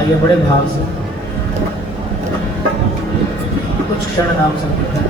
आइए बड़े भाव से कुछ क्षण नाम संकीर्तन।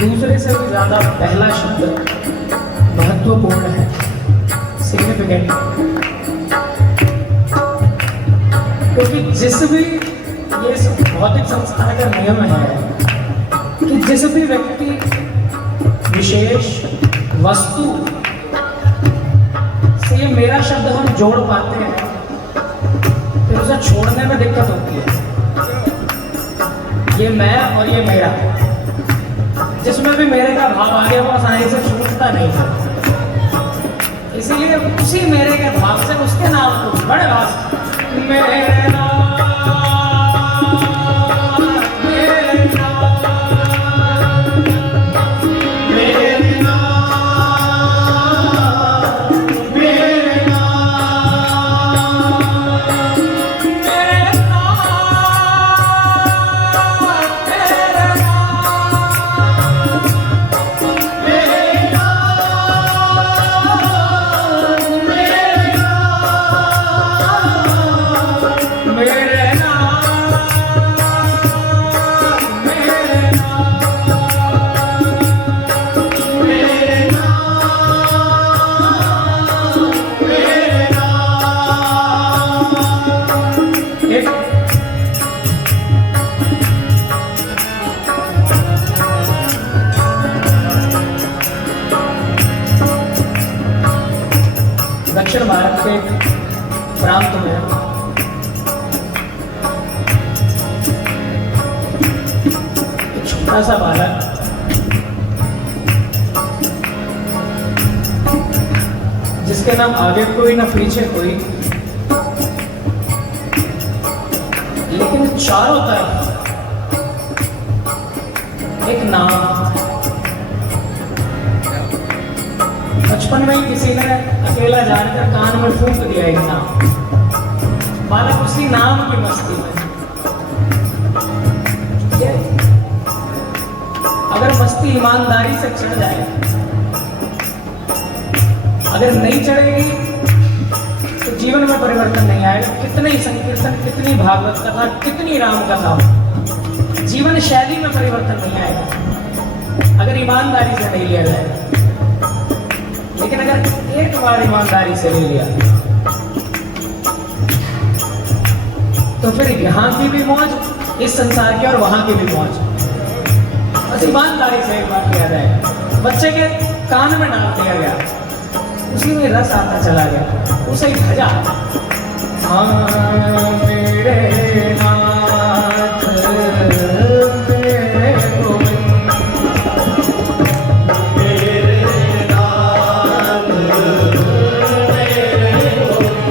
दूसरे से भी ज्यादा पहला शब्द महत्वपूर्ण है, सिग्निफिकेंट, क्योंकि जिस भी ये भौतिक संस्कार का नियम है कि जिस भी व्यक्ति विशेष वस्तु से ये मेरा शब्द हम जोड़ पाते हैं फिर उसे छोड़ने में दिक्कत होती है। ये मैं और ये मेरा, जिसमें भी मेरे का भाव आ गया वो आसानी से छूटता नहीं है। इसीलिए उसी मेरे के भाव से उसके नाम को बड़े भाव से मेरे नाम दक्षिण भारत के प्रांत में एक छोटा सा बालक जिसके नाम आगे कोई ना पीछे कोई, लेकिन चारों तरफ एक नाम। बचपन में ही किसी ने अकेला जानकर कान में फूंक दिया एक नाम, बालक उसी नाम की मस्ती में। अगर मस्ती ईमानदारी से चढ़ जाए, अगर नहीं चढ़ेगी तो जीवन में परिवर्तन नहीं आएगा। कितने ही संकीर्तन, कितनी भागवत कथा, कितनी राम कथा, जीवन शैली में परिवर्तन नहीं आएगा अगर ईमानदारी से नहीं लिया जाए। लेकिन अगर एक बार ईमानदारी से ले लिया तो फिर यहाँ की भी मौज, इस संसार की, और वहां की भी मौज। बस ईमानदारी से एक बार लिया जाए। बच्चे के कान में डाल दिया गया, उसी में रस आता चला गया, उसे ही भजा। हाँ मेरे नाथ मेरे गोविंद, मेरे नाथ मेरे गोविंद,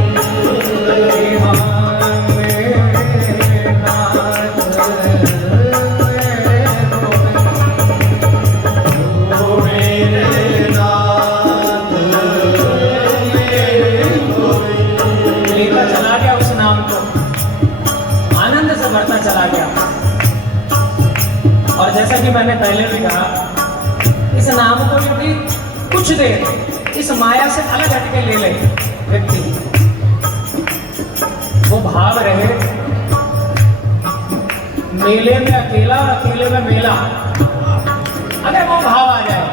हाँ मेरे नाथ मेरे गोविंद, मेरे चला गया उस नाम को, आनंद से बढ़ता चला गया। और जैसा कि मैंने पहले भी कहा, इस नाम को यदि कुछ देर इस माया से अलग हटके ले ले व्यक्ति, वो भाव रहे मेले में अकेला और अकेले में मेला, अगर वो भाव आ जाए,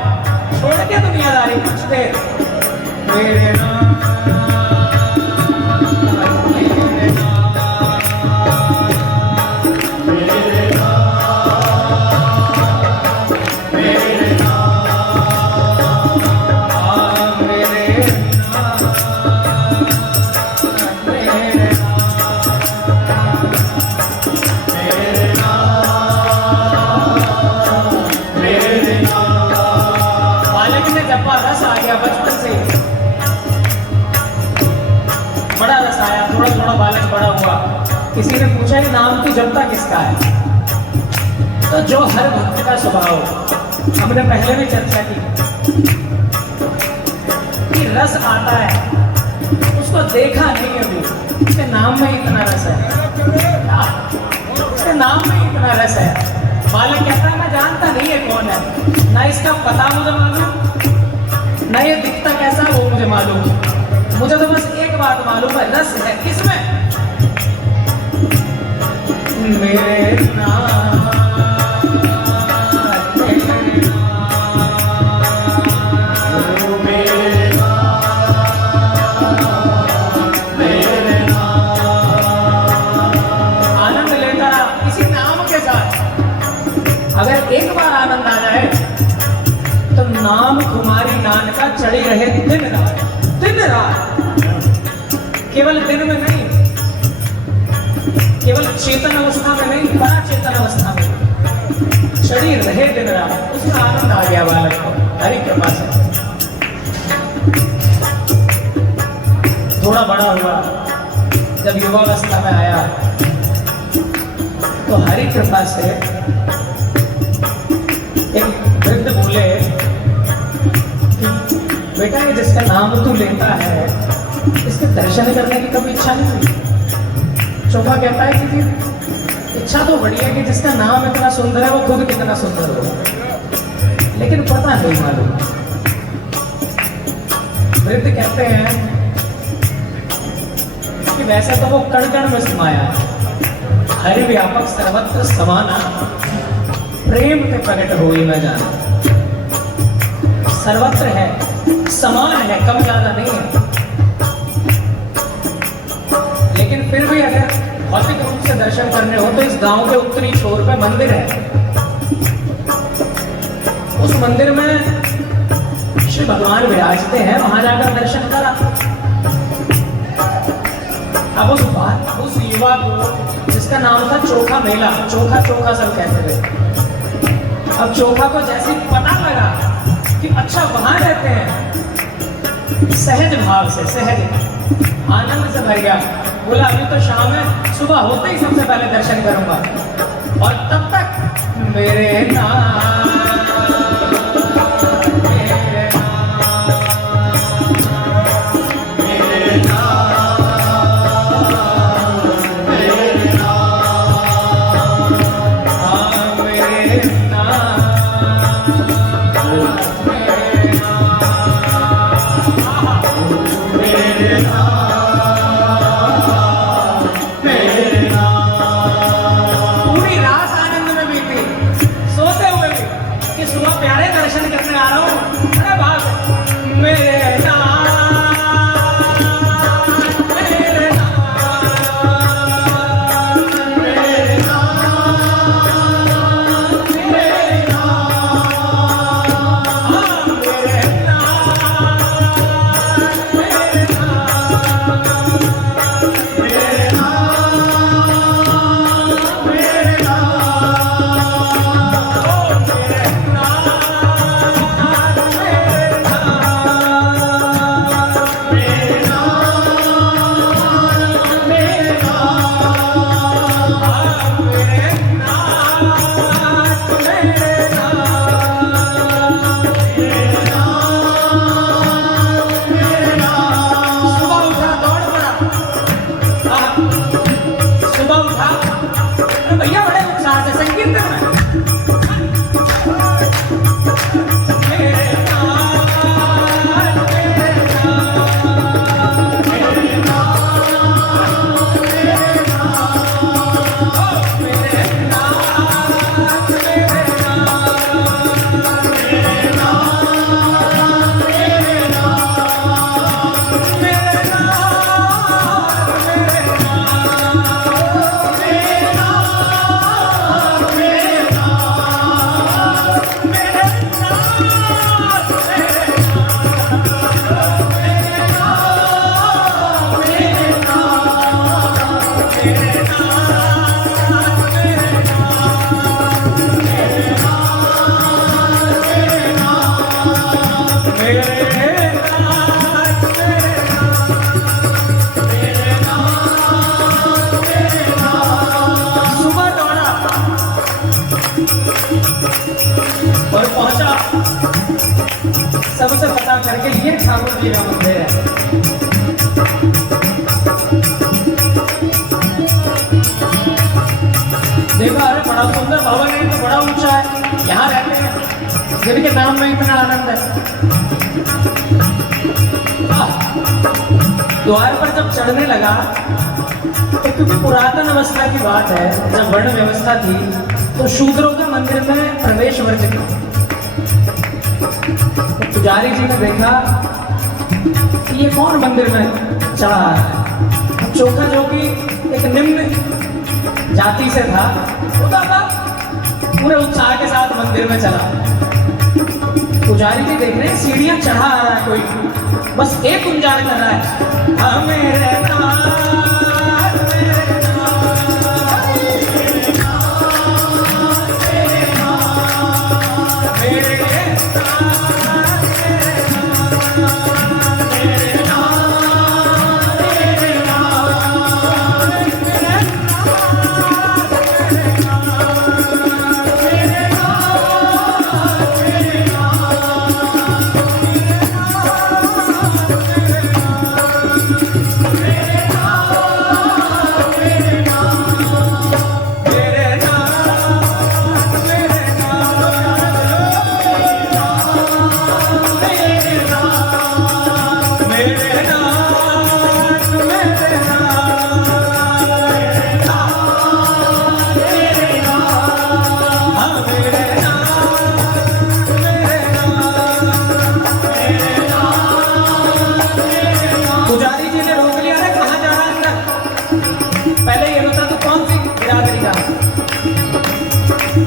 छोड़ के दुनियादारी कुछ देर, मेरे नाम रस आ गया बचपन से, बड़ा रस आया, थोड़ा थोड़ा बालक बड़ा हुआ। किसी ने पूछा ये नाम की जपता किसका है, तो जो हर भक्त का स्वभाव, हमने पहले भी चर्चा की कि रस आता है, उसको देखा नहीं अभी, उसके नाम में इतना रस है, उसके नाम में इतना रस है। बालक कहता है मैं जानता नहीं है कौन है, ना इसका पता मुझे मालूम, ना ये दिखता कैसा वो मुझे मालूम, मुझे तो बस एक बात मालूम है, रस है किसमें, मेरे नाम आनंद लेता किसी नाम के साथ। अगर एक बार आनंद आ जाए तो नाम कुमारी नानका चढ़ी रहे दिन रात, दिन रात, केवल दिन में नहीं, केवल चेतन अवस्था में नहीं, बड़ा चेतन अवस्था में चढ़ी रहे दिन रात। उसका आनंद आ गया बालक को हरि कृपा से। थोड़ा बड़ा हुआ, जब युवावस्था में आया तो हरि कृपा से एक वृद्ध बोले, बेटा ये जिसका नाम तू लेता है इसके दर्शन करने की कभी इच्छा नहीं हुई। चोखा कहता है कि इच्छा तो बड़ी है कि जिसका नाम इतना सुंदर है वो खुद कितना सुंदर हो, लेकिन पता नहीं मालूम। वृद्ध कहते हैं कि वैसे तो वो कण कण में समाया है, हरि व्यापक सर्वत्र समाना, प्रेम के प्रकट हुई मैं जाना, सर्वत्र है, समान है, कम ज्यादा नहीं है। लेकिन फिर भी अगर भौतिक रूप से दर्शन करने हो तो इस गांव के उत्तरी छोर पे मंदिर है, उस मंदिर में श्री भगवान विराजते हैं, वहां जाकर दर्शन करा। युवा को जिसका नाम था चोखा मेला, चोखा चोखा सब कहते थे। अब चोखा को जैसे पता लगा कि अच्छा वहां रहते हैं, सहज भाव से, सहज आनंद से भर गया। बोला अभी तो शाम है, सुबह होते ही सबसे पहले दर्शन करूंगा। और तब तक मेरे नाम और पहुंचा, सबसे पता करके ये ठाकुर जी का मंदिर है। देखा, अरे बड़ा सुंदर भवन है, तो बड़ा ऊंचा है, यहाँ रहते हैं जिनके नाम में इतना आनंद है। द्वार पर जब चढ़ने लगा तो क्योंकि पुरातन अवस्था की बात है, जब वर्ण व्यवस्था थी तो शूद्रों के मंदिर में प्रवेश वर्जित था। पुजारी जी ने देखा कि ये कौन मंदिर में चढ़ा रहा है। चोखा जो कि एक निम्न जाति से था, वो पूरे उत्साह के साथ मंदिर में चला। पुजारी जी देख रहे हैं सीढ़ियां चढ़ा आ रहा है कोई, बस एक गुंजार कर रहा है, हाँ मेरे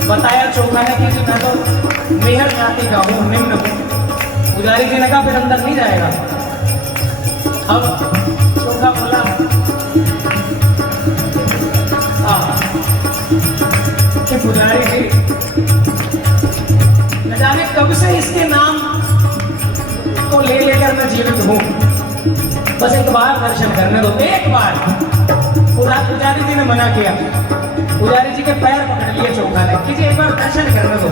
बताया चोखा ने कि मैं तो मेहर जाति का हूँ, निम्न हूँ। पुजारी जी ने कहा फिर अंदर नहीं जाएगा। अब चोखा बोला ले लेकर मैं जीवित हूँ, बस एक बार दर्शन करने दो, एक बार। पुजारी जी ने मना किया, पुजारी जी के पैर पकड़ लिए चोखा ने कि जी एक बार दर्शन करने दो।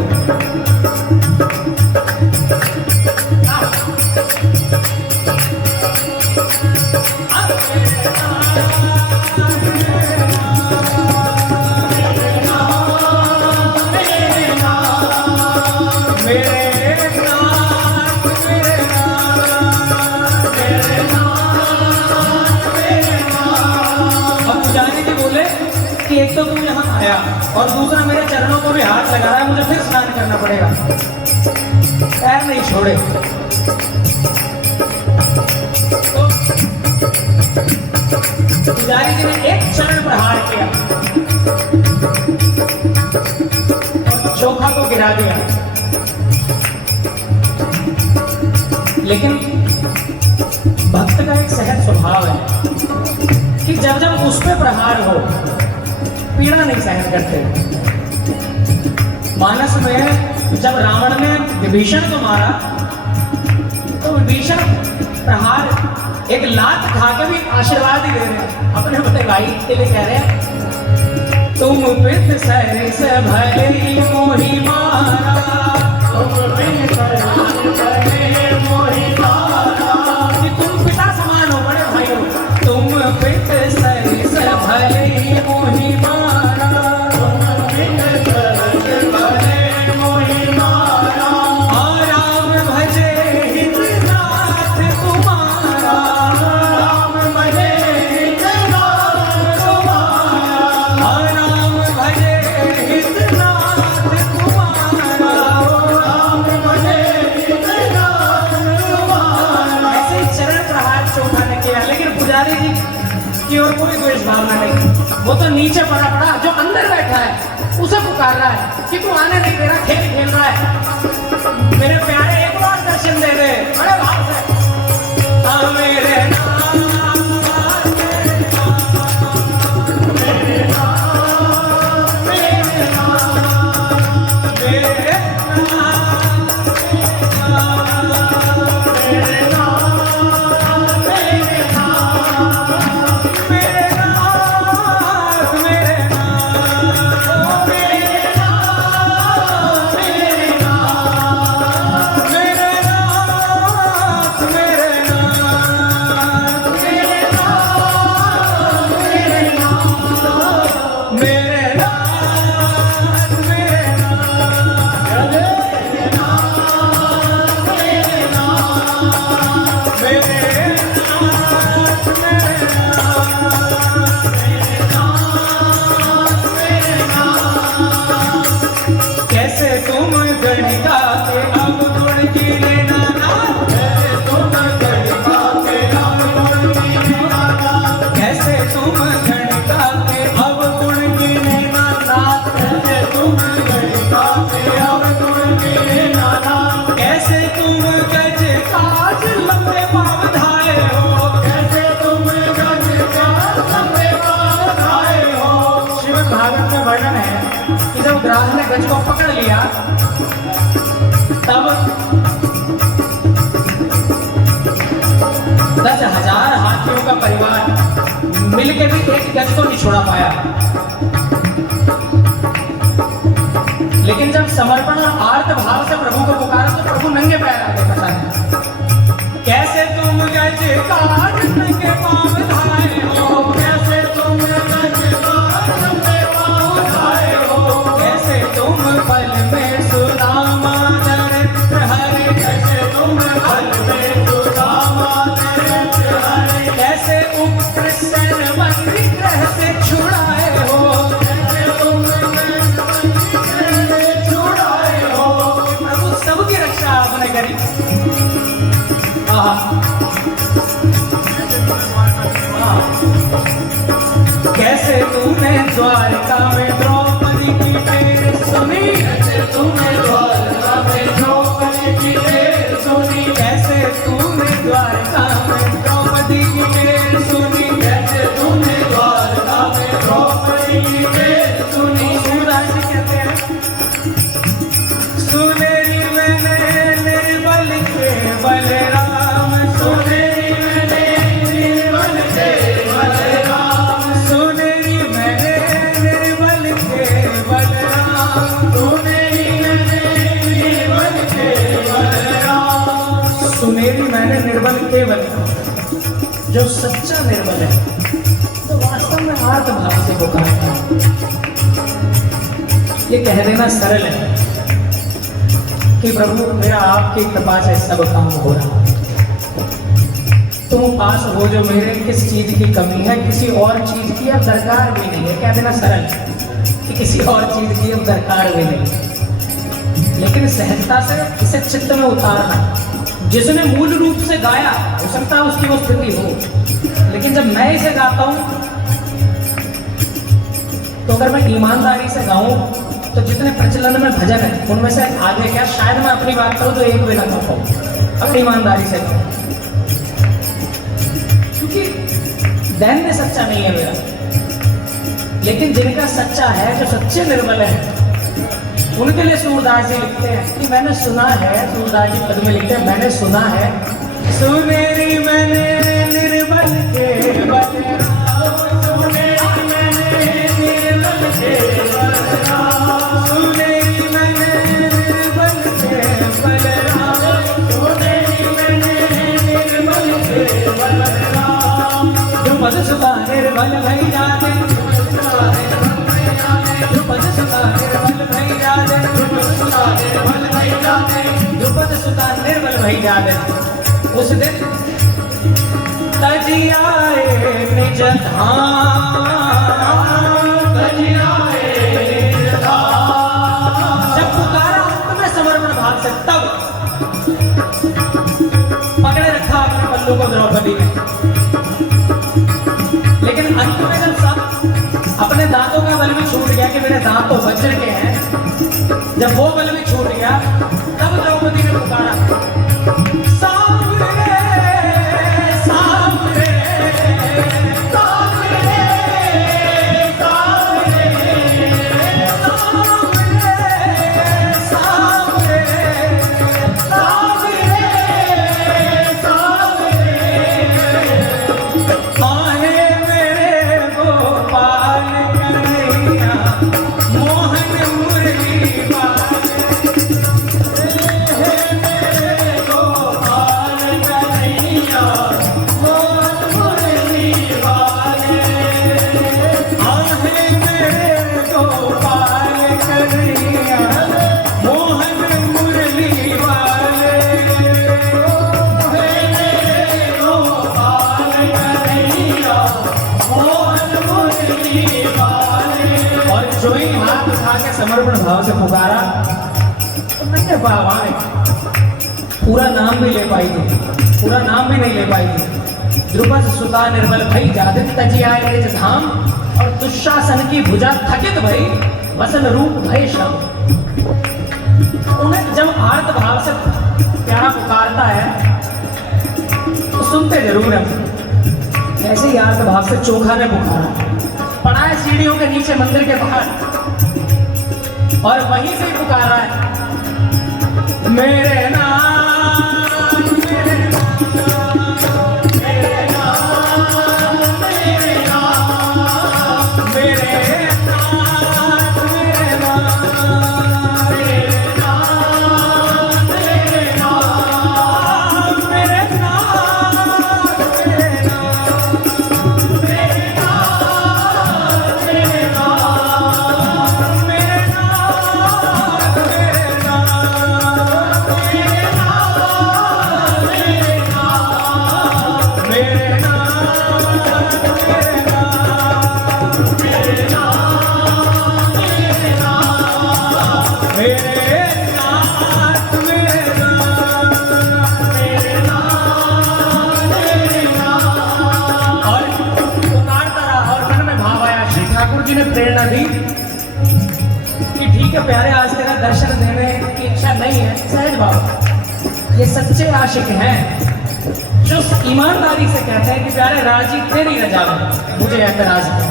एक तो तू यहाँ आया और दूसरा मेरे चरणों को भी हाथ लगा रहा है, मुझे फिर स्नान करना पड़ेगा। पैर नहीं छोड़े। तो पुजारी जी ने एक चरण प्रहार किया और चोखा को गिरा दिया। लेकिन भक्त का एक सहज स्वभाव है कि जब जब उस पे प्रहार हो पीड़ा नहीं सहन करते। मानस में जब रावण ने विभीषण को मारा तो विभीषण प्रहार एक लात खा के भी आशीर्वाद ही दे रहे हैं अपने बड़े भाई के लिए, कह रहे हैं तुम पित सहस भले मोहि मारा, तुम पित सहस भले मोहि मारा, तुम पिता समान हो बड़े भाई हो, तुम पित सहस भले मोहि मारा, तुम पित सहस भले मोहि मारा, राम भजे हितनाथ तुम्हारा, राम भजे हितनाथ तुम्हारा, राम भजे हितनाथ तुम्हारा, राम भजे हितनाथ तुम्हारा। ऐसे ही चरण प्रहार चोखा ने किया, लेकिन पुजारी जी की ओर कोई द्वेष भावना नहीं। वो तो नीचे पड़ा पड़ा, जो अंदर बैठा है उसे पुकार रहा है कि तू आने नहीं दे रहा, खेल खेल रहा है, मेरे प्यारे एक बार दर्शन दे दे। बड़े भाव से मेरे ग्राह ने गज को पकड़ लिया, तब 10,000 हाथियों का परिवार मिलकर भी एक गज को नहीं छोड़ा पाया। लेकिन जब समर्पण और आर्त भाव से प्रभु को पुकारा तो प्रभु नंगे पैर आ गए बताने। कैसे तुम गज काज नंगे पांव धाए हो, कैसे तुम गज काज नंगे पांव धाए हो, कैसे तुम पल में सुदामा चरित्र हरे, कैसे तुम पल में सुदामा चरित्र हरे, कैसे उपकृष्ण मंत्री ग्रह से छुड़ाए हो, कैसे तुम छुड़ाए हो। प्रभु सबकी रक्षा आपने करी। कैसे तूने द्वारका में द्रौपदी की टेर सुनी, कैसे तूने द्वारका में द्रौपदी की टेर सुनी, कैसे तूने द्वारका में द्रौपदी की टेर सुनी, कैसे तूने द्वारका में द्रौपदी की टेर सुनी। सूरज कहते हैं सुनेरी मैंने निर्बल के बलराम, जो सच्चा निर्मल है तो वास्तव में आर्त भाव से पुकारता है। ये कह देना सरल है कि प्रभु मेरा आपकी कृपा से सब काम हो रहा है, तुम पास हो जो मेरे किस चीज की कमी है, किसी और चीज की अब दरकार भी नहीं है। कह देना सरल है कि किसी और चीज की अब दरकार भी नहीं है, लेकिन सहजता से इसे चित्त में उतारना। जिसने मूल रूप से गाया हो सकता है उसकी वो स्थिति हो, लेकिन जब मैं इसे गाता हूं तो अगर मैं ईमानदारी से गाऊं तो जितने प्रचलन में भजन है उनमें से आधे क्या शायद मैं अपनी बात करूं तो एक भी ना कर पाऊं, अपनी ईमानदारी से गाऊं, क्योंकि दैन्य सच्चा नहीं है मेरा। लेकिन जिनका सच्चा है, जो सच्चे निर्मल है, उनके लिए सूरदास जी लिखते हैं कि मैंने सुना है, सूरदास जी पद में लिखते हैं, मैंने सुना है सुनेरी मैंने निर्मल के बलराम, सुनेरी मैंने निर्मल के बलराम, सुनेरी मैंने निर्मल के बलराम, सुनेरी मैंने निर्मल के बलराम, जो पद सुता निर्मल भई जाते, जो पद सुता निर्मल भई जाते, जो पद सुता निर्मल भई जाते, जो पद सुता निर्मल भई जाते। उस दिन तजियाए निज धाम, तजियाए निज धाम, जब पुकारा अंत में समर्पण भाव से, तब पकड़े रखा अपने पल्लू को द्रौपदी ने, लेकिन अंत में जब सब अपने दांतों का बल भी छूट गया कि मेरे दांत तो वज्र के हैं, जब वो बल भी छूट गया तब द्रौपदी ने पुकारा समर्पण भाव से पुकारा तो मैंने बाबाएं पूरा नाम भी ले पाई थी, पूरा नाम भी नहीं ले पाई थी। द्रुपद सुता निर्मल भई जाते, तजियाए निज धाम, और दुशासन की भुजा थकित भई, वसन रूप भय श्रम। उन्हें जब आर्त भाव से प्यारा पुकारता है तो सुनते जरूर है। ऐसे ही आर्त भाव से चोखा ने पुकारा, पड़ा है सीढ़ियों के नीचे मंदिर के बाहर, और वहीं से पुकारा है मेरे नाम, मेरे नाम, मेरे नाम, मेरे नाम, मेरे नाम, मेरे नाम, मेरे नाम, मेरे नाम, मेरे नाम, मेरे नाम, मेरे नाम, मेरे नाम, मेरे प्रेरणा दी कि ठीक है प्यारे, आज तेरा दर्शन देने की इच्छा नहीं है, सहज भाव। ये सच्चे आशिक हैं जो ईमानदारी से कहते हैं कि प्यारे राजी तेरी रजा में, मुझे ऐतराज है।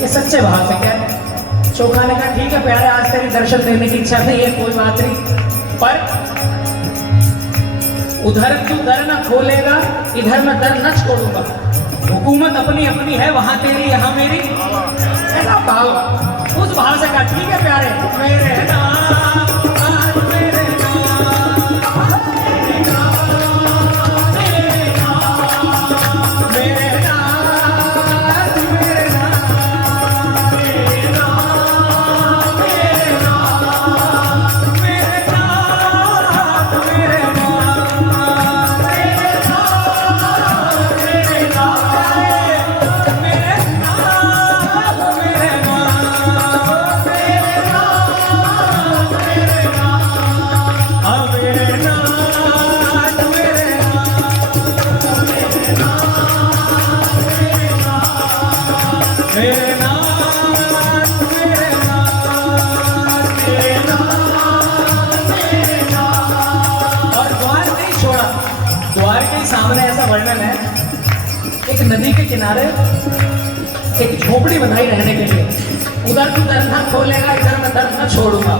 ये सच्चे भाव से कहते। चोखा ने कहा ठीक है प्यारे, आज तेरी दर्शन देने की इच्छा नहीं है, कोई बात नहीं, पर उधर तू दर न खोलेगा, इधर मैं दर न छोड़ूंगा। हुकूमत अपनी अपनी है, वहां तेरी यहाँ मेरी, ऐसा भाव। उस भाव से कहा ठीक है प्यारे, मेरे नाम, मेरे नाम, मेरे नाम, मेरे नाम, मेरे नाथ, मेरे नाथ, मेरे नाथ, मेरे नाथ। और द्वार नहीं छोड़ा, द्वार के सामने ऐसा वर्णन है, एक नदी के किनारे एक झोपड़ी बनाई रहने के लिए, उधर तू दर ना खोलेगा, इधर मैं दर ना छोड़ूंगा।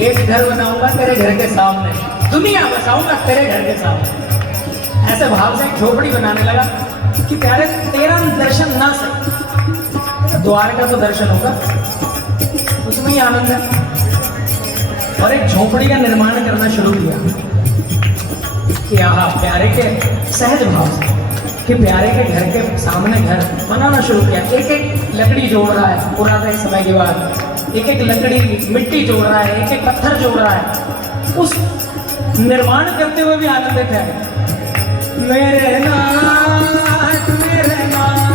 एक घर बनाऊंगा तेरे घर के सामने, दुनिया बसाऊंगा तेरे घर के सामने। ऐसे भाव से एक झोपड़ी बनाने लगा कि प्यारे तेरा दर्शन ना सके, द्वार का तो दर्शन होगा, उसमें ही आनंद है। और एक झोपड़ी का निर्माण करना शुरू किया कि आहा, प्यारे के सहज भाव से कि प्यारे के घर के सामने घर बनाना शुरू किया। एक एक लकड़ी जोड़ रहा है पुराने समय के बाद, एक एक लकड़ी मिट्टी जोड़ रहा है, एक एक पत्थर जोड़ रहा है। उस निर्माण करते हुए भी आनंदित है। मेरे नाथ, मेरे नाथ,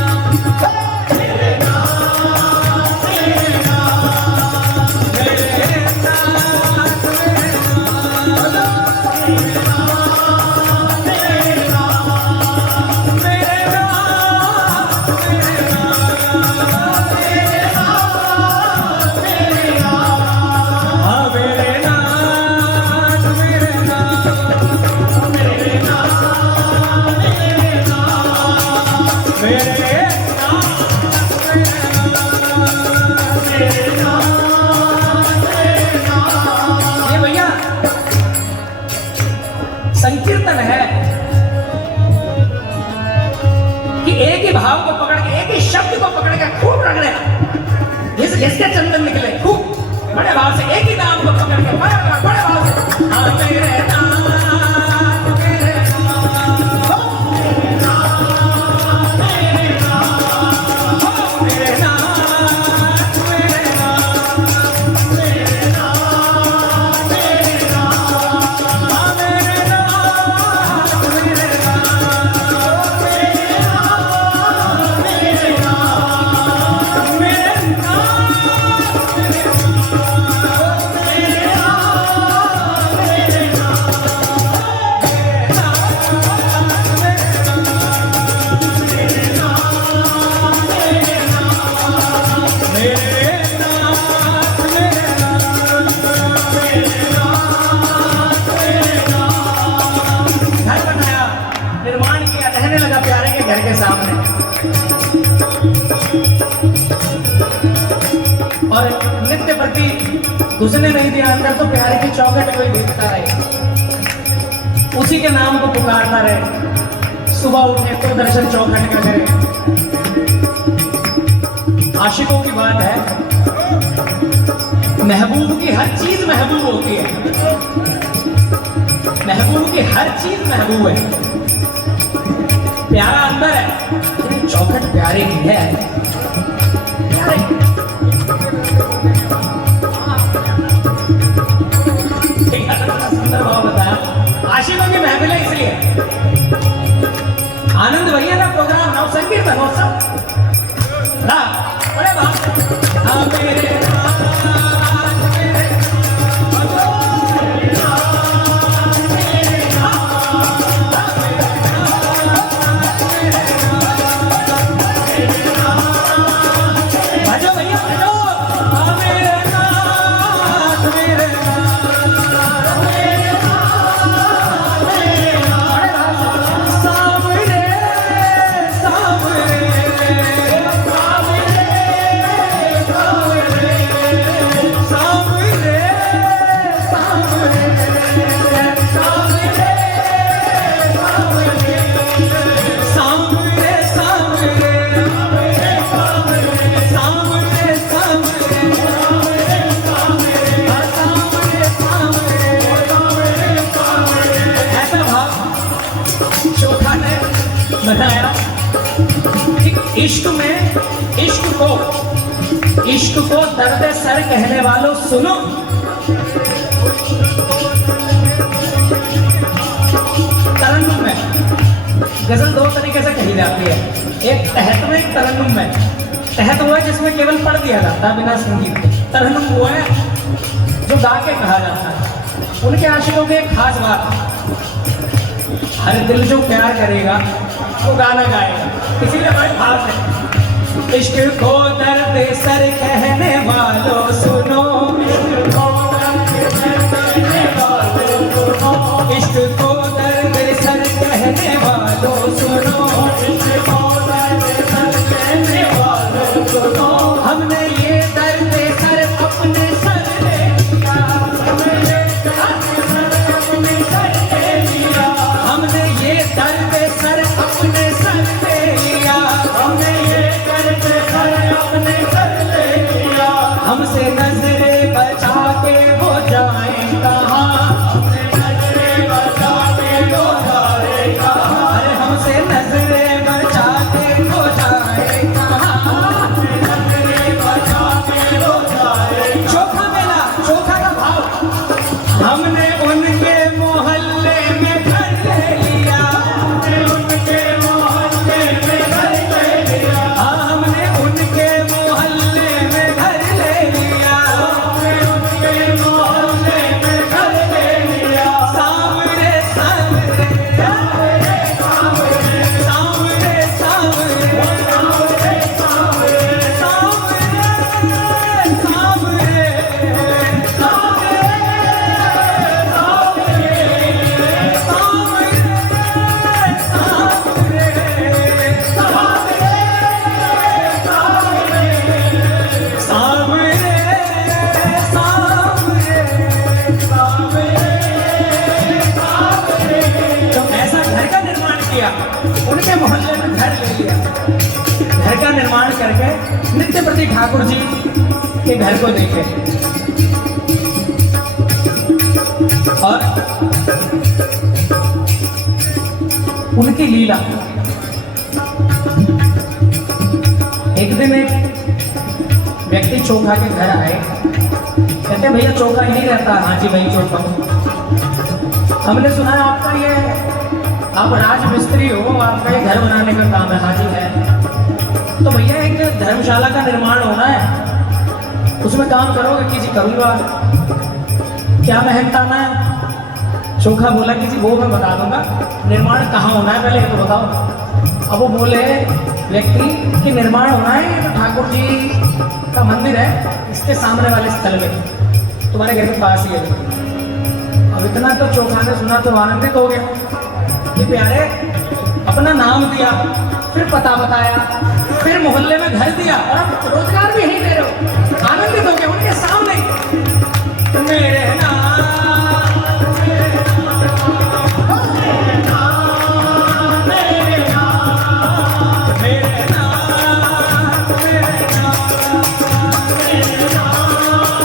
मेरे नाथ, मेरे नाथ, मेरे नाथ, मेरे नाथ, मेरे नाथ, मेरे नाथ, मेरे नाथ, मेरे नाथ, मेरे नाथ, हाँ मेरे नाथ, मेरे नाथ, मेरे नाथ, मेरे नाथ, मेरे नाथ। ये भैया संकीर्तन है कि एक ही भाव को पकड़ के, एक ही शब्द को पकड़ के खूब रगड़े, जिसके चंदन निकले खूब बड़े भाव से, एक ही नाम को पकड़ के बड़े भाव से, हाँ मेरे नाथ, मेरे नाथ, मेरे नाथ, मेरे नाथ, मेरे नाथ, मेरे नाथ, मेरे नाथ, मेरे नाथ, हाँ मेरे नाथ, मेरे नाथ, मेरे नाथ, मेरे नाथ, मेरे घर बनाया, निर्माण किया, रहने लगा प्यारे के घर के सामने। और नित्य प्रति घुसने नहीं दिया अंदर, तो प्यारे की चौखट कोई देखता रहे, उसी के नाम को पुकारता रहे, सुबह उठे तो दर्शन चौखट का करे। आशिकों की बात है, महबूब की हर चीज महबूब होती है, महबूब की हर चीज महबूब है। प्यारा अंदर है, लेकिन चौखट प्यारे की है, प्यारे सुंदर भाव बताया। आशिकों की महफिल है, इसलिए आनंद भैया का प्रोग्राम नव संकीर्तन हो सब बड़े भाव। हाँ मेरे बताया कि इश्क को दर्द सर कहने वालों सुनो। तरन्नुम में गजल दो तरीके से कही जाती है, एक तहत में, एक तरन्नुम में। तहत वो है जिसमें केवल पढ़ दिया जाता है बिना संगीत के, तरन्नुम वो है जो गा के कहा जाता है। उनके आशिकों की एक खास बात, हर दिल जो प्यार करेगा वो गाना गाएगा, इसीलिए बड़े भाव से इश्क को दर्द सर कहने वालों सुनो, इश्क को दर्द सर कहने वालों सुनो, इश्क को दर्द सर कहने वालों सुनो, इश्क को दर्द सर कहने वालों सुनो। हमने ये दर्द सर अपने सर ले लिया, हमने ये दर्द सर अपने सर ले लिया, हमने ये दर्द सर अपने सर ले लिया, हमने ये दर्द सर अपने सर ले लिया। हमसे नजरें बचा के वो जाए कहाँ, हमसे नजरें बचा के वो जाए कहाँ, अरे हमसे नजरें बचा के वो जाए कहाँ, हमसे नजरें बचा के वो जाए। चोखा मेला, चोखा का भाव। हमने उनके मोहल्ले में घर ले लिया, हमने उनके मोहल्ले में घर ले लिया, हमने उनके मोहल्ले में घर ले लिया, हमने उनके मोहल्ले में घर ले लिया। सामने सामने सामने सामने सामने सामने सामने उनके मोहल्ले में घर ले लिया। घर का निर्माण करके नित्य प्रति ठाकुर जी के घर को देखे और उनकी लीला। एक दिन एक व्यक्ति चोखा के घर आए, कहते भैया चोखा यहीं रहता है। हाँ जी वही चोखा। हमने सुना है आपका ये, आप राज मिस्त्री हो, आपका ये घर बनाने का काम है। हाँ जी है। तो भैया एक धर्मशाला का निर्माण होना है, उसमें काम करोगे? कि जी करूँगा। क्या मेहनताना है? चोखा बोला कि जी वो मैं बता दूंगा, निर्माण कहाँ होना है पहले ये तो बताओ। अब वो बोले व्यक्ति कि निर्माण होना है ये तो ठाकुर जी का मंदिर है, इसके सामने वाले स्थल में, तुम्हारे घर के पास ही है। अब इतना तो चोखा ने सुना तो आनंदित हो गया कि प्यारे अपना नाम दिया, फिर पता बताया, फिर मोहल्ले में घर दिया और अब रोजगार भी यहीं दे रहे हो। आनंदित हो गए उनके सामने। मेरे नाम मेरे नाम मेरे नाम मेरे नाम मेरे नाम मेरे नाम मेरे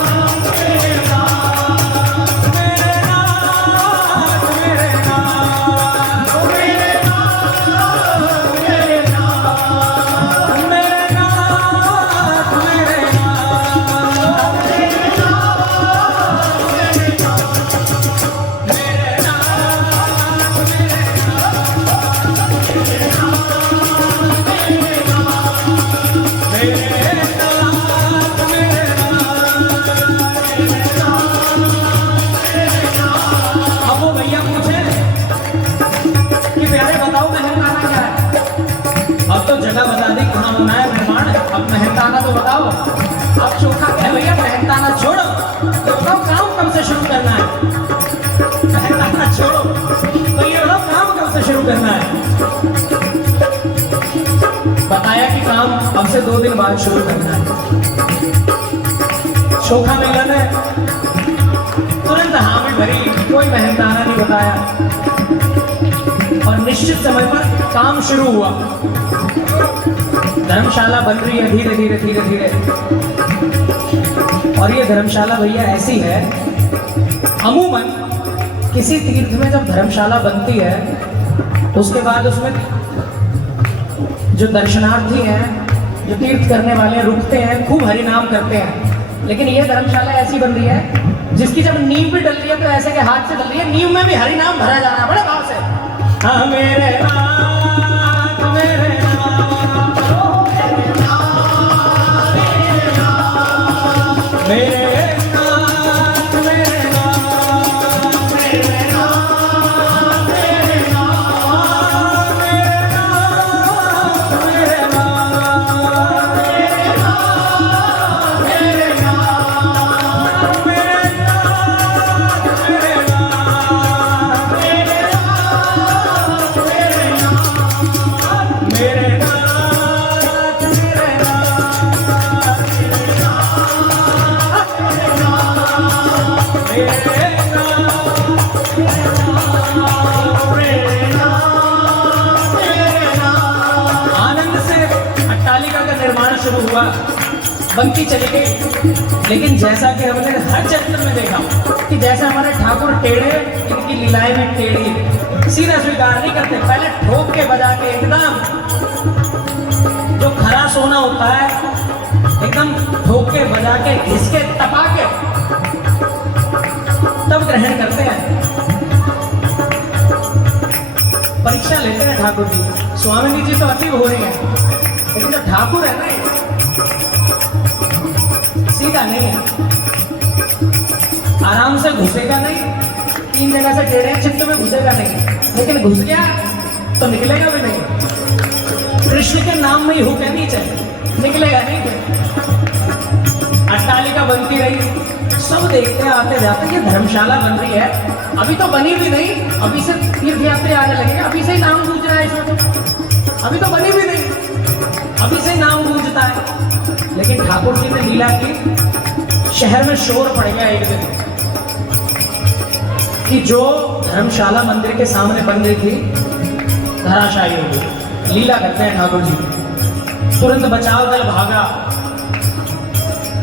नाम मेरे नाम मेरे नाम मेरे नाम मेरे नाम मेरे नाम मेरे नाम मेरे जगह बता दी कहाँ होना है निर्माण। अब मेहनताना तो बताओ। अब चोखा कह भैया मेहनताना छोड़ो, तो बताओ काम कब से शुरू करना है? मेहनताना छोड़ो तो ये बताओ काम कब से शुरू करना है? बताया कि काम अब से 2 दिन बाद शुरू करना है। चोखा मेला ने तुरंत हामी भरी, कोई मेहनताना नहीं बताया और निश्चित समय पर काम शुरू हुआ। धर्मशाला बन रही है धीरे धीरे धीरे धीरे। और ये धर्मशाला भैया ऐसी है, अमूमन किसी तीर्थ में जब धर्मशाला बनती है उसके बाद उसमें जो दर्शनार्थी हैं, जो तीर्थ करने वाले हैं, रुकते हैं, खूब हरि नाम करते हैं। लेकिन ये धर्मशाला ऐसी बन रही है जिसकी जब नींव भी डल रही है तो ऐसे के हाथ से डल रही है, नींव में भी हरि नाम भरा जा रहा है बड़े भाव से। हाँ मेरे नाथ मेरे मेरे नाथ मेरे नाथ मेरे नाथ मेरे नाथ मेरे नाथ मेरे नाथ हुआ, बनती चली गई। लेकिन जैसा कि हमने हर चरित्र में देखा कि जैसे हमारे ठाकुर टेढ़े, इनकी लीलाएं भी टेढ़ी, सीधा स्वीकार नहीं करते, पहले ठोक के बजा के एकदम जो खरा सोना होता है एकदम ठोक के बजा के घिस के तपा के तब ग्रहण करते हैं, परीक्षा लेते हैं ठाकुर जी। स्वामी जी तो अति हो रहे हैं, लेकिन जो ठाकुर है ना सीधा नहीं है, आराम से घुसेगा नहीं, 3 जगह से टेढ़े चित्त में घुसेगा नहीं, लेकिन घुस गया तो निकलेगा भी नहीं। कृष्ण के नाम में ही हो के नीचे निकलेगा नहीं फिर। अट्टालिका बनती रही, सब देखते हैं आते जाते ये धर्मशाला बन रही है, अभी तो बनी भी नहीं, अभी से तीर्थ यात्री आने लगेंगे, अभी से ही नाम गूंज रहा है इसमें, तो अभी तो बनी भी नहीं, अभी से नाम गूंजता है। लेकिन ठाकुर जी ने लीला की, शहर में शोर पड़ गया एक दिन कि जो धर्मशाला मंदिर के सामने बन रही थी धराशायी हो गई। लीला करते हैं ठाकुर जी, तुरंत बचाव दल भागा,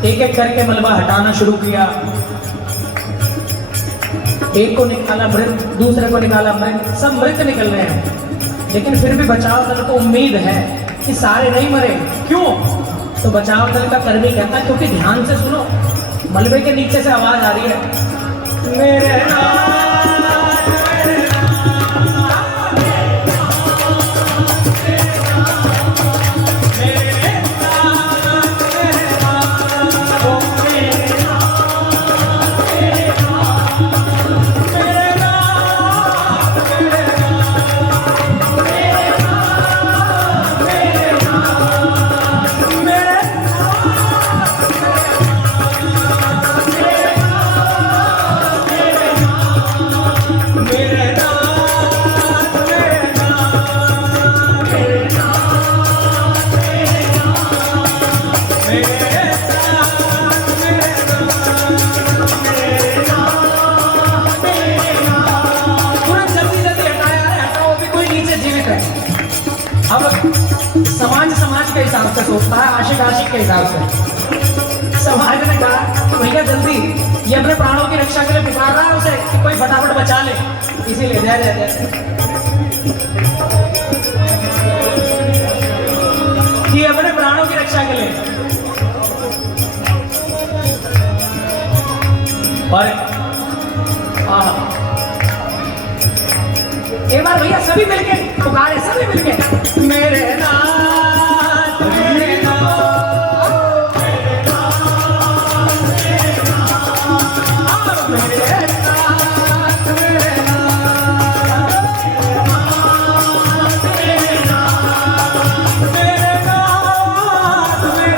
एक एक करके मलबा हटाना शुरू किया, एक को निकाला मृत, दूसरे को निकाला मृत, सब मृत निकल रहे हैं। लेकिन फिर भी बचाव दल को उम्मीद है कि सारे नहीं मरे। क्यों? तो बचाव दल का कर्मी कहता है क्योंकि ध्यान से सुनो, मलबे के नीचे से आवाज आ रही है, मेरे समाज के हिसाब से सोचता है, आशिक आशिक के हिसाब से। समाज ने कहा कि भैया जल्दी, ये अपने प्राणों की रक्षा के लिए पुकार रहा है उसे कि कोई फटाफट बचा ले, इसीलिए जय जय जय, कि अपने प्राणों की रक्षा के लिए। और एक बार भैया सभी मिलके पुकारे, सभी मिलके, मेरे नाथ मेरे नाथ मेरे नाथ मेरे नाथ मेरे नाथ मेरे नाथ मेरे नाथ मेरे नाथ मेरे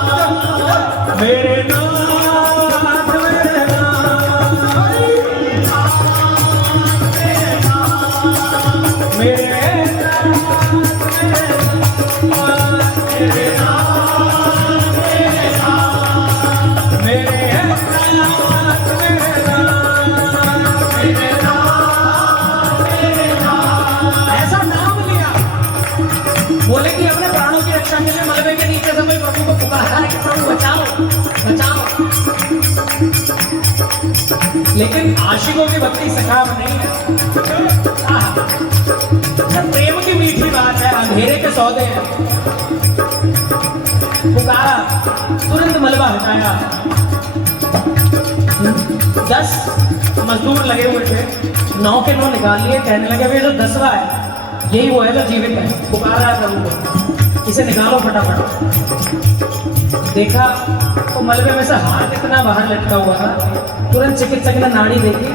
नाथ मेरे नाथ मेरे नाथ मेरे नाथ मेरे नाथ मेरे नाथ ऐसा नाम लिया, बोले कि अपने प्राणों की रक्षा के लिए मलबे के नीचे से कोई प्रभु को पुकारा है कि प्रभु बचाओ बचाओ। लेकिन आशिकों की भक्ति सखाव नहीं है, प्रेम की मीठी बात है, अंधेरे के सौदे हैं। पुकारा, तुरंत मलबा हटाया, 10 मजदूर लगे हुए थे, 9 के 9 निकाल लिए, कहने लगे भाई जो 10वां है यही वो है जो जीवित है। पुकार रहा है प्रभु को, इसे निकालो फटाफट। देखा तो मलबे में से हाथ इतना बाहर लटका हुआ था, तुरंत चिकित्सक ने नाड़ी देखी,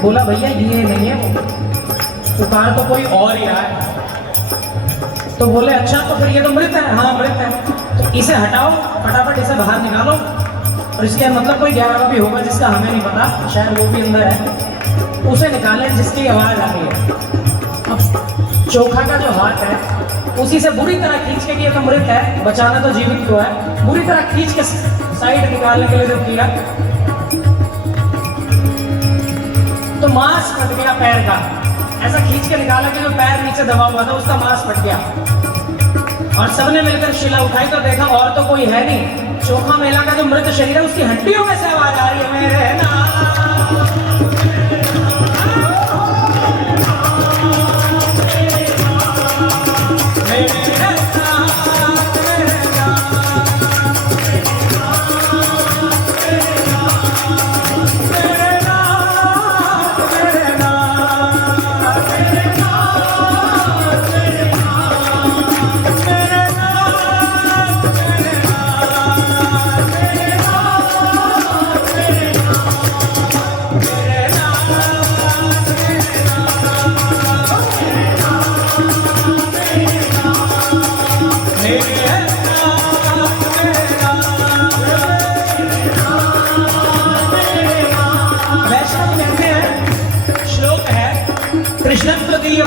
बोला भैया ये नहीं है वो, पुकार तो कोई और ही रहा है। तो बोले अच्छा तो फिर ये तो मृत है। हाँ मृत है, तो इसे हटाओ फटाफट, इसे बाहर निकालो, और इसके मतलब कोई 11वां भी होगा जिसका हमें नहीं पता, शायद वो भी अंदर है, उसे निकालें जिसकी आवाज़ आ रही है। अब चोखा का जो हाथ है उसी से बुरी तरह खींच के, ये तो मृत है, बचाना तो जीवित को है, बुरी तरह खींच के साइड निकालने के लिए जब किया तो मांस फट गया पैर का। ऐसा खींच के निकाला कि जो पैर नीचे दबा हुआ था उसका मांस फट गया। और सबने मिलकर शिला उठाई तो देखा और तो कोई है नहीं, चोखा मेला का जो मृत शरीर है उसकी हड्डियों में से आवाज आ रही है, मेरे नाम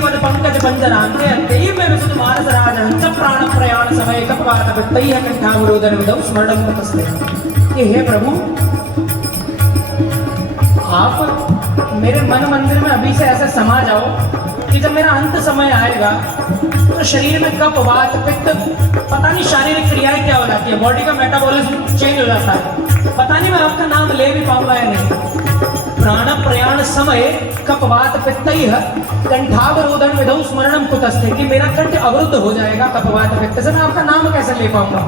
पद पंकज पंजरांते अंतेय में विसुत मानस राजहंस प्राण प्रयाण समय कपवात वित्तैः कंठावरोधन विदौ स्मरणं तस्मै। कि हे प्रभु, आप मेरे मन मंदिर में अभी से ऐसे समा जाओ कि जब मेरा अंत समय आएगा तो शरीर में कफ वात पित्त पता नहीं शारीरिक क्रियाएं क्या हो जाती है, बॉडी का मेटाबॉलिज्म चेंज हो जाता है, पता नहीं मैं आपका नाम ले भी पाऊंगा या नहीं। प्राण प्रयाण समय कपवात पित्तैः कंठावरोधन विधौ स्मरणं कुतस्ते, कि मेरा कंठ अवरुद्ध हो जाएगा कपवात पित्त से, मैं आपका नाम कैसे ले पाऊंगा।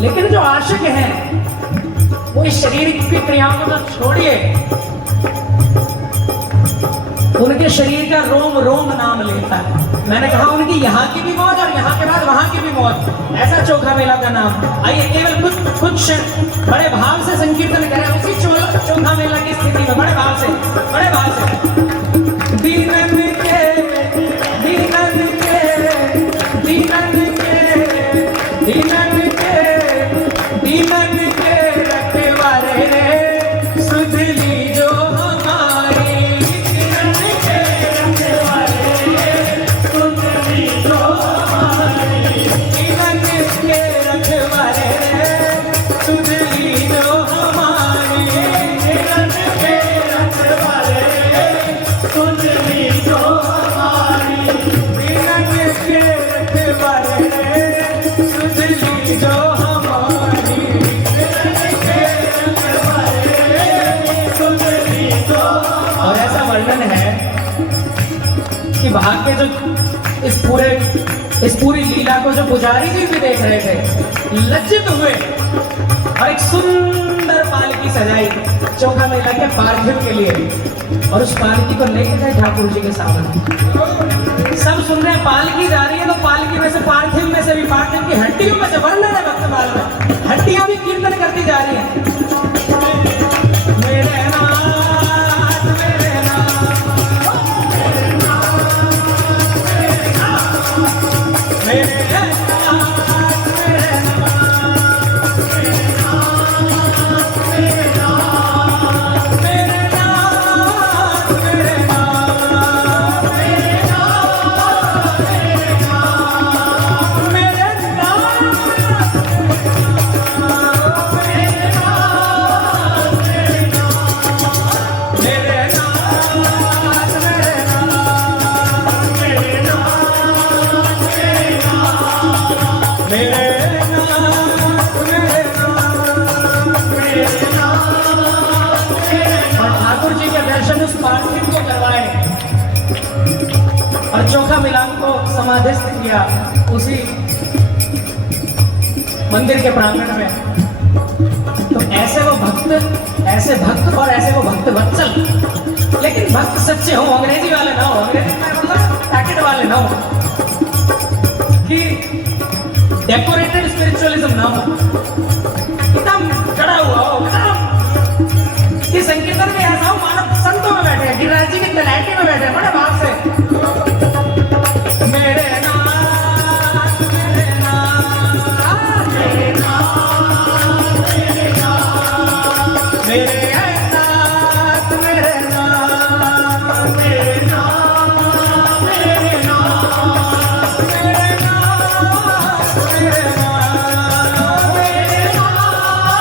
लेकिन जो आशिक हैं वो इस शरीर की क्रियाओं को तो छोड़िए, उनके शरीर का रोम रोम नाम लेता है। मैंने कहा उनकी यहाँ की भी मौत और यहाँ के बाद वहां की भी मौत, ऐसा चोखा मेला का नाम। आइए केवल कुछ बड़े भाव से संकीर्तन करें उसी चोखा मेला की स्थिति में, बड़े भाव से, बड़े भाव से। दीनन के दीनन के दीनन के दीनन के दीनन के रखवारे रे सुध लीजो हमारी, दीनन के रखवारे रे सुध लीजो हमारी, दीनन के रखवारे रे सुध लीजो हमारी, दीनन के रखवारे रे सुध लीजो हमारी, दीनन के रखवारे रे सुध लीजो हमारी, दीनन के रखवारे रे सुध लीजो। और ऐसा वर्णन है कि भाग्य जो इस पूरी लीला को जो पुजारी जी भी देख रहे थे लज्जित हुए और एक सुंदर पालकी सजाई चोखा मेला के पार्थिव के लिए, और उस पालकी को लेकर गए ठाकुर जी के सामने। सब सुन रहे हैं पालकी जा रही है तो पालकी में से पार्थिव में से भी पार्थिव की हड्डियों में से वर्णन है भक्तमाल में, हड्डियां भी कीर्तन करती जा रही है। मेरे नाथ मेरे नाथ मेरे नाथ मेरे ठाकुर जी के दर्शन उस पार्थिव को करवाए और चोखा मिलान को समाधिस्थ किया उसी मंदिर के प्रांगण में। तो ऐसे भक्त और ऐसे वो भक्त वत्सल, लेकिन भक्त सच्चे हो, अंग्रेजी वाले ना हो, अंग्रेजी में मतलब पैकेट वाले ना हो, कि डेकोरेटेड स्पिरिचुअलिज्म ना हो, एकदम खड़ा हुआ हो, कि संकीर्तन में ऐसा हो मानो संतों में बैठे हैं, गिरिराज जी की तलैटी में बैठे हैं, बड़े भाव से। मेरे नाथ मेरे नाथ मेरे नाथ मेरे नाथ मेरे नाथ मेरे नाथ मेरे नाथ मेरे नाथ मेरे नाथ मेरे नाथ मेरे नाथ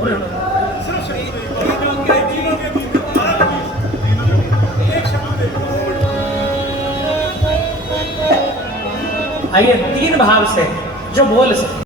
और आइए 3 भाव से जो बोल सके।